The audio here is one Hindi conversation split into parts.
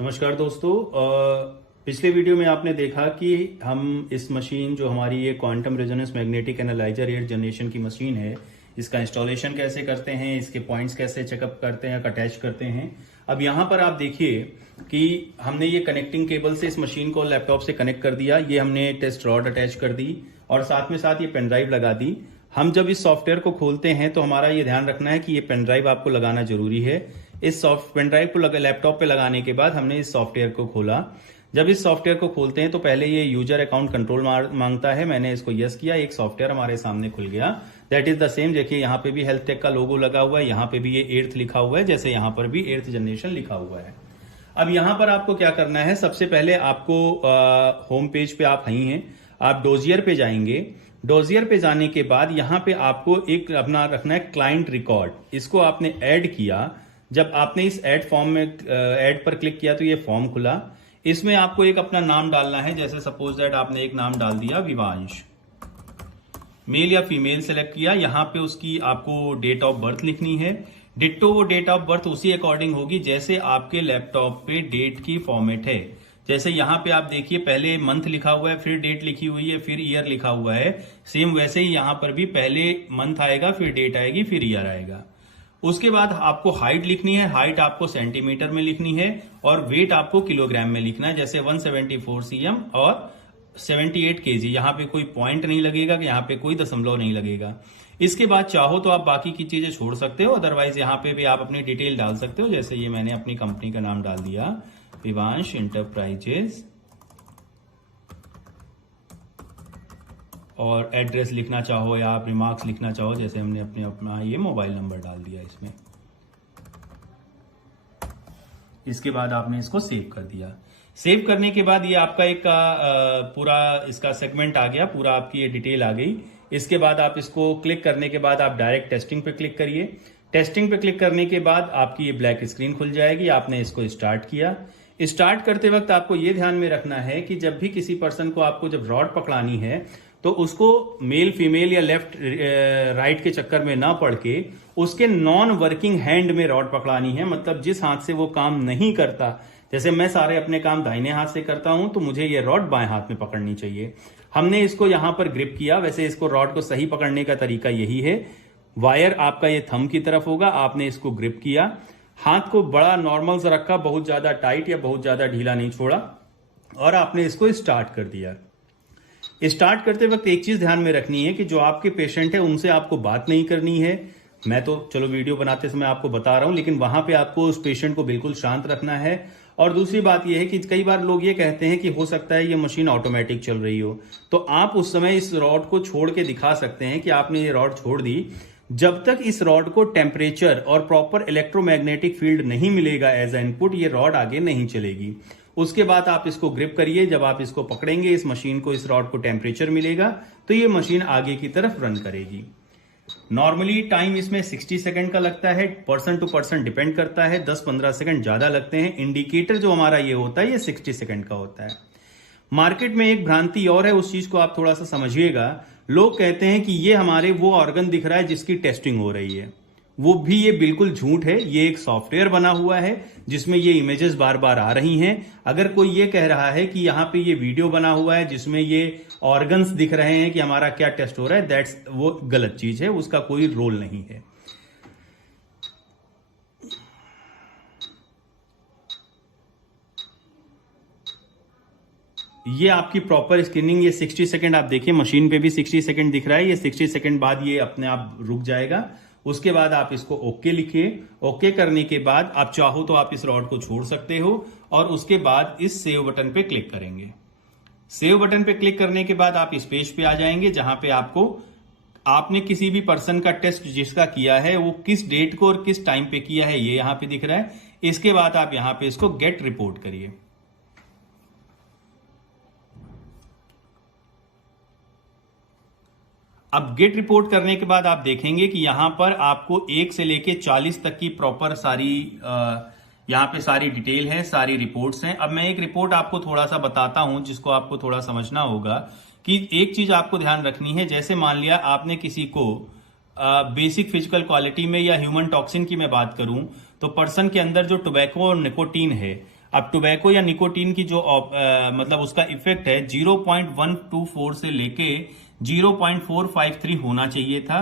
नमस्कार दोस्तों। पिछले वीडियो में आपने देखा कि हम इस मशीन जो हमारी ये quantum resonance magnetic analyser eight generation की मशीन है, इसका इंस्टॉलेशन कैसे करते हैं, इसके पॉइंट्स कैसे चेकअप करते हैं, अटैच करते हैं। अब यहाँ पर आप देखिए कि हमने ये कनेक्टिंग केबल से इस मशीन को लैपटॉप से कनेक्ट कर दिया। ये हमने टेस्ट रॉड अटैच कर दी और साथ में साथ ये पेन ड्राइव लगा दी। हम जब इस सॉफ्टवेयर को खोलते हैं तो हमारा ये ध्यान रखना है कि ये पेन ड्राइव आपको लगाना जरूरी है। इस सॉफ्ट पेन ड्राइव को लैपटॉप पे लगाने के बाद हमने इस सॉफ्टवेयर को खोला। जब इस सॉफ्टवेयर को खोलते हैं तो पहले ये यूजर अकाउंट कंट्रोल मांगता है। मैंने इसको यस किया, एक सॉफ्टवेयर हमारे सामने खुल गया। That is the same. देखिए यहाँ पे भी हेल्थ टेक का लोगो लगा हुआ है, यहाँ पे भी ये 8th लिखा हुआ है, जैसे यहाँ पर भी 8th जनरेशन लिखा हुआ है। अब यहाँ पर आपको क्या करना है, सबसे पहले आपको होम पेज पे आप ही हैं, आप डोजियर पे जाएंगे। डोजियर पे जाने के बाद यहाँ पे आपको एक अपना रखना है क्लाइंट रिकॉर्ड। इसको आपने ऐड किया। जब आपने इस ऐड फॉर्म में ऐड पर क्लिक किया तो ये फॉर्म खुला। इसमें आपको एक अपना नाम डालना है। जैसे सपोज दैट आपने एक नाम डाल दिया विवांश। मेल या फीमेल सेलेक्ट किया। यहाँ पे उसकी आपको डेट ऑफ बर्थ लिखनी है। डिट्टो वो डेट ऑफ बर्थ उसी अकॉर्डिंग होगी जैसे आपके लैपटॉप पे डेट की फॉर्मेट है। जैसे यहाँ पे आप देखिए पहले मंथ लिखा हुआ है, फिर डेट लिखी हुई है, फिर ईयर लिखा हुआ है। सेम वैसे ही यहाँ पर भी पहले मंथ आएगा, फिर डेट आएगी, फिर ईयर आएगा। उसके बाद आपको हाइट लिखनी है। हाइट आपको सेंटीमीटर में लिखनी है और वेट आपको किलोग्राम में लिखना है। जैसे 174 cm और 78 kg। यहाँ पे कोई पॉइंट नहीं लगेगा, यहाँ पे कोई दशमलव नहीं लगेगा। इसके बाद चाहो तो आप बाकी की चीजें छोड़ सकते हो, अदरवाइज यहाँ पे भी आप अपनी डिटेल डाल सकते हो। जैसे ये मैंने अपनी कंपनी का नाम डाल दिया, विवांश इंटरप्राइजेस, और एड्रेस लिखना चाहो या आप रिमार्क्स लिखना चाहो, जैसे हमने अपना ये मोबाइल नंबर डाल दिया इसमें। इसके बाद आपने इसको सेव कर दिया। सेव करने के बाद ये आपका एक पूरा इसका सेगमेंट आ गया, पूरा आपकी ये डिटेल आ गई। इसके बाद आप इसको क्लिक करने के बाद आप डायरेक्ट टेस्टिंग पे क्लिक करिए। टेस्टिंग पे क्लिक करने के बाद आपकी ये ब्लैक स्क्रीन खुल जाएगी। आपने इसको स्टार्ट किया। स्टार्ट करते वक्त आपको ये ध्यान में रखना है कि जब भी किसी पर्सन को आपको जब रॉड पकड़ानी है तो उसको मेल फीमेल या लेफ्ट राइट के चक्कर में ना पड़ के उसके नॉन वर्किंग हैंड में रॉड पकड़ानी है। मतलब जिस हाथ से वो काम नहीं करता, जैसे मैं सारे अपने काम दाहिने हाथ से करता हूं तो मुझे ये रॉड बाएं हाथ में पकड़नी चाहिए। हमने इसको यहां पर ग्रिप किया। वैसे इसको रॉड को सही पकड़ने का तरीका यही है, वायर आपका ये थंब की तरफ होगा, आपने इसको ग्रिप किया, हाथ को बड़ा नॉर्मल सा रखा, बहुत ज्यादा टाइट या बहुत ज्यादा ढीला नहीं छोड़ा, और आपने इसको स्टार्ट कर दिया। स्टार्ट करते वक्त एक चीज ध्यान में रखनी है कि जो आपके पेशेंट है उनसे आपको बात नहीं करनी है। मैं तो चलो वीडियो बनाते समय आपको बता रहा हूं, लेकिन वहां पे आपको उस पेशेंट को बिल्कुल शांत रखना है। और दूसरी बात यह है कि कई बार लोग ये कहते हैं कि हो सकता है ये मशीन ऑटोमेटिक चल रही हो, तो आप उस समय इस रॉड को छोड़ के दिखा सकते हैं कि आपने ये रॉड छोड़ दी। जब तक इस रॉड को टेम्परेचर और प्रॉपर इलेक्ट्रोमैग्नेटिक फील्ड नहीं मिलेगा एज ए इनपुट, ये रॉड आगे नहीं चलेगी। उसके बाद आप इसको ग्रिप करिए। जब आप इसको पकड़ेंगे, इस मशीन को, इस रॉड को टेम्परेचर मिलेगा तो ये मशीन आगे की तरफ रन करेगी। नॉर्मली टाइम इसमें 60 सेकंड का लगता है, पर्सन टू पर्सन डिपेंड करता है। 10-15 सेकंड ज्यादा लगते हैं। इंडिकेटर जो हमारा ये होता है ये 60 सेकंड का होता है। मार्केट में एक भ्रांति और है, उस चीज को आप थोड़ा सा समझिएगा। लोग कहते हैं कि ये हमारे वो ऑर्गन दिख रहा है जिसकी टेस्टिंग हो रही है। वो भी ये बिल्कुल झूठ है। ये एक सॉफ्टवेयर बना हुआ है जिसमें ये इमेजेस बार बार आ रही हैं। अगर कोई ये कह रहा है कि यहाँ पे ये वीडियो बना हुआ है जिसमें ये ऑर्गन्स दिख रहे हैं कि हमारा क्या टेस्ट हो रहा है, दैट्स वो गलत चीज है, उसका कोई रोल नहीं है। ये आपकी प्रॉपर स्क्रीनिंग, ये 60 सेकंड आप देखिए, मशीन पे भी 60 सेकंड दिख रहा है। ये 60 सेकंड बाद ये अपने आप रुक जाएगा। उसके बाद आप इसको ओके लिखिए। ओके करने के बाद आप चाहो तो आप इस रॉड को छोड़ सकते हो और उसके बाद इस सेव बटन पे क्लिक करेंगे। सेव बटन पे क्लिक करने के बाद आप इस पेज पे आ जाएंगे जहां पे आपने किसी भी पर्सन का टेस्ट जिसका किया है वो किस डेट को और किस टाइम पे किया है ये यहां पे दिख रहा है। इसके बाद आप यहां पे इसको गेट रिपोर्ट करिए। अब गेट रिपोर्ट करने के बाद आप देखेंगे कि यहां पर आपको 1 से लेके 40 तक की प्रॉपर सारी यहां पे सारी डिटेल है, सारी रिपोर्ट्स हैं। अब मैं एक रिपोर्ट आपको थोड़ा सा बताता हूं जिसको आपको थोड़ा समझना होगा कि एक चीज आपको ध्यान रखनी है। जैसे मान लिया आपने किसी को बेसिक फिजिकल क्वालिटी में या ह्यूमन टॉक्सिन की मैं बात करूं तो पर्सन के अंदर जो टोबैको और निकोटीन है, अब टोबैको या निकोटीन की जो मतलब उसका इफेक्ट है 0.124 से लेके 0.453 होना चाहिए था।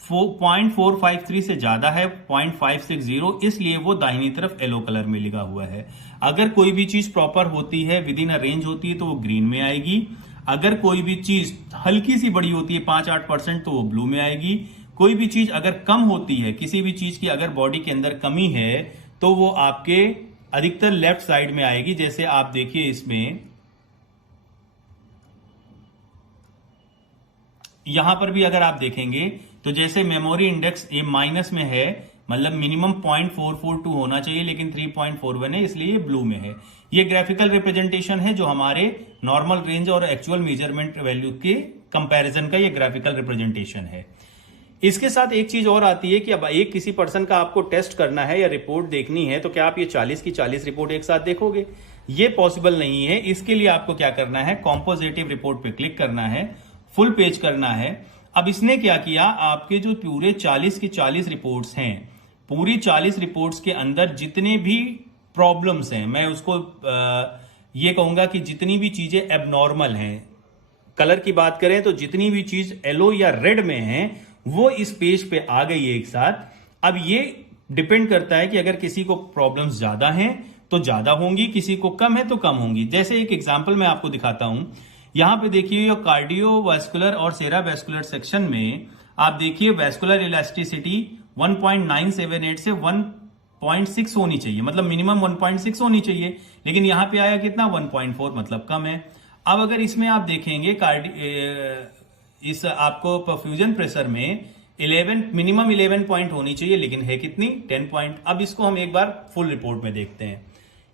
0.453 से ज्यादा है 0.560, इसलिए वो दाहिनी तरफ येलो कलर में लिखा हुआ है। अगर कोई भी चीज प्रॉपर होती है, विद इन अ रेंज होती है, तो वो ग्रीन में आएगी। अगर कोई भी चीज हल्की सी बड़ी होती है 5-8%, तो वो ब्लू में आएगी। कोई भी चीज अगर कम होती है, किसी भी चीज की अगर बॉडी के अंदर कमी है, तो वो आपके अधिकतर लेफ्ट साइड में आएगी। जैसे आप देखिए इसमें, यहां पर भी अगर आप देखेंगे तो जैसे मेमोरी इंडेक्स ए माइनस में है, मतलब मिनिमम 0.442 होना चाहिए, लेकिन 3.41 है, इसलिए ब्लू में है। ये ग्राफिकल रिप्रेजेंटेशन है जो हमारे नॉर्मल रेंज और एक्चुअल मेजरमेंट वैल्यू के कंपैरिजन का ये ग्राफिकल रिप्रेजेंटेशन है। इसके साथ एक चीज और आती है कि अब एक किसी पर्सन का आपको टेस्ट करना है या रिपोर्ट देखनी है, तो क्या आप ये 40 की 40 रिपोर्ट एक साथ देखोगे? ये पॉसिबल नहीं है। इसके लिए आपको क्या करना है, कॉम्पोजिटिव रिपोर्ट पे क्लिक करना है, फुल पेज करना है। अब इसने क्या किया, आपके जो पूरे 40 की 40 रिपोर्ट्स हैं, पूरी 40 रिपोर्ट्स के अंदर जितने भी प्रॉब्लम्स हैं, मैं उसको ये कहूंगा कि जितनी भी चीजें एबनॉर्मल हैं, कलर की बात करें तो जितनी भी चीज येलो या रेड में है, वो इस पेज पे आ गई है एक साथ। अब ये डिपेंड करता है कि अगर किसी को प्रॉब्लम्स ज्यादा हैं तो ज्यादा होंगी, किसी को कम है तो कम होंगी। जैसे एक एग्जांपल मैं आपको दिखाता हूं, यहां पे देखिए ये कार्डियोवास्कुलर और सेरावेस्कुलर सेक्शन में आप देखिए वेस्कुलर इलास्टिसिटी 1.978 से 1.6 होनी चाहिए, मतलब मिनिमम 1.6 होनी चाहिए, लेकिन यहां पे आया कितना 1.4, मतलब कम है। अब अगर इसमें आप देखेंगे इस आपको परफ्यूजन प्रेशर में 11 मिनिमम 11 पॉइंट होनी चाहिए, लेकिन है कितनी 10 पॉइंट। अब इसको हम एक बार फुल रिपोर्ट में देखते हैं।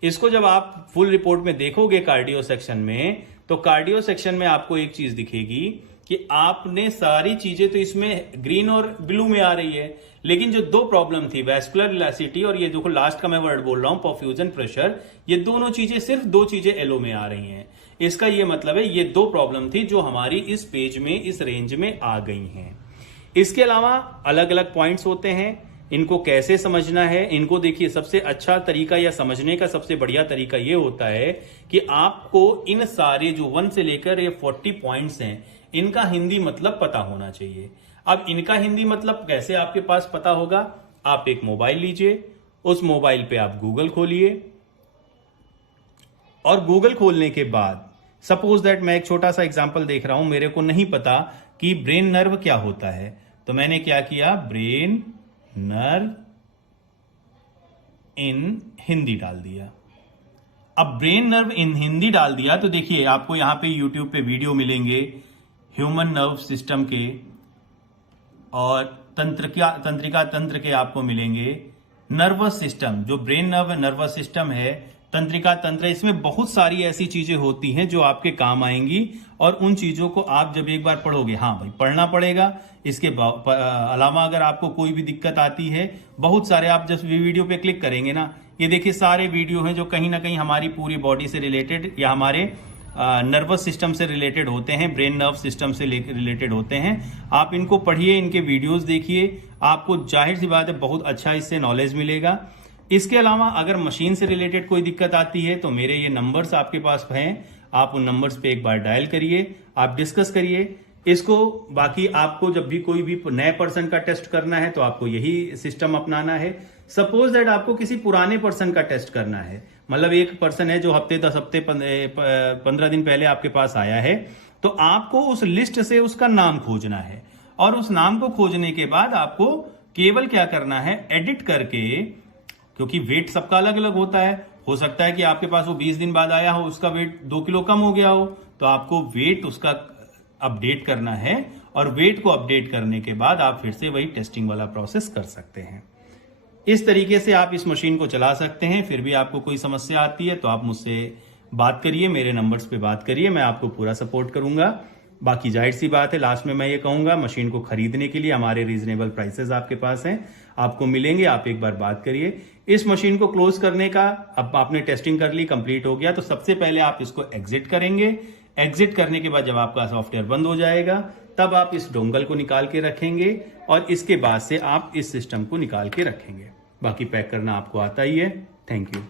इसको जब आप फुल रिपोर्ट में देखोगे कार्डियो सेक्शन में, तो कार्डियो सेक्शन में आपको एक चीज दिखेगी कि आपने सारी चीजें तो इसमें ग्रीन और ब्लू में आ रही है, लेकिन जो दो प्रॉब्लम थी, वेस्कुलर इलास्टिसिटी और ये देखो लास्ट का मैं वर्ड बोल रहा हूं परफ्यूजन प्रेशर, ये दोनों चीजें, सिर्फ दो चीजें येलो में आ रही हैं। इसका ये मतलब है ये दो प्रॉब्लम थी जो हमारी इस पेज में, इस रेंज में आ गई हैं। इसके अलावा अलग अलग पॉइंट्स होते हैं, इनको कैसे समझना है, इनको देखिए सबसे अच्छा तरीका या समझने का सबसे बढ़िया तरीका ये होता है कि आपको इन सारे जो 1 से लेकर ये 40 पॉइंट्स हैं, इनका हिंदी मतलब पता होना चाहिए। अब इनका हिंदी मतलब कैसे आपके पास पता होगा, आप एक मोबाइल लीजिए, उस मोबाइल पे आप गूगल खोलिए, और गूगल खोलने के बाद सपोज दैट मैं एक छोटा सा एग्जांपल देख रहा हूं, मेरे को नहीं पता कि ब्रेन नर्व क्या होता है, तो मैंने क्या किया, ब्रेन नर्व इन हिंदी डाल दिया। अब ब्रेन नर्व इन हिंदी डाल दिया तो देखिए आपको यहां पे यूट्यूब पे वीडियो मिलेंगे ह्यूमन नर्व सिस्टम के, और तंत्रिका तंत्र के आपको मिलेंगे। नर्वस सिस्टम, जो ब्रेन नर्व नर्वस सिस्टम है, तंत्रिका तंत्र, इसमें बहुत सारी ऐसी चीजें होती हैं जो आपके काम आएंगी, और उन चीजों को आप जब एक बार पढ़ोगे, हाँ भाई पढ़ना पड़ेगा। इसके अलावा अगर आपको कोई भी दिक्कत आती है, बहुत सारे आप जब वीडियो पे क्लिक करेंगे ना, ये देखिए सारे वीडियो हैं जो कहीं ना कहीं हमारी पूरी बॉडी से रिलेटेड या हमारे नर्वस सिस्टम से रिलेटेड होते हैं, ब्रेन नर्व सिस्टम से रिलेटेड होते हैं। आप इनको पढ़िए, इनके वीडियोस देखिए, आपको जाहिर सी बात है बहुत अच्छा इससे नॉलेज मिलेगा। इसके अलावा अगर मशीन से रिलेटेड कोई दिक्कत आती है तो मेरे ये नंबर्स आपके पास हैं, आप उन नंबर्स पे एक बार डायल करिए, आप डिस्कस करिए इसको। बाकी आपको जब भी कोई भी नए पर्सन का टेस्ट करना है तो आपको यही सिस्टम अपनाना है। सपोज दैट आपको किसी पुराने पर्सन का टेस्ट करना है, मतलब एक पर्सन है जो हफ्ते 10 हफ्ते 15 दिन पहले आपके पास आया है, तो आपको उस लिस्ट से उसका नाम खोजना है, और उस नाम को खोजने के बाद आपको केवल क्या करना है, एडिट करके, क्योंकि वेट सबका अलग अलग होता है, हो सकता है कि आपके पास वो 20 दिन बाद आया हो, उसका वेट 2 किलो कम हो गया हो, तो आपको वेट उसका अपडेट करना है, और वेट को अपडेट करने के बाद आप फिर से वही टेस्टिंग वाला प्रोसेस कर सकते हैं। इस तरीके से आप इस मशीन को चला सकते हैं। फिर भी आपको कोई समस्या आती है तो आप मुझसे बात करिए, मेरे नंबर्स पे बात करिए, मैं आपको पूरा सपोर्ट करूंगा। बाकी जाहिर सी बात है, लास्ट में मैं ये कहूंगा, मशीन को खरीदने के लिए हमारे रीजनेबल प्राइसेस आपके पास हैं, आपको मिलेंगे, आप एक बार बात करिए। इस मशीन को क्लोज करने का, अब आपने टेस्टिंग कर ली, कंप्लीट हो गया, तो सबसे पहले आप इसको एग्जिट करेंगे। एग्जिट करने के बाद जब आपका सॉफ्टवेयर बंद हो जाएगा, तब आप इस डोंगल को निकाल के रखेंगे, और इसके बाद से आप इस सिस्टम को निकाल के रखेंगे। बाकी पैक करना आपको आता ही है। Thank you.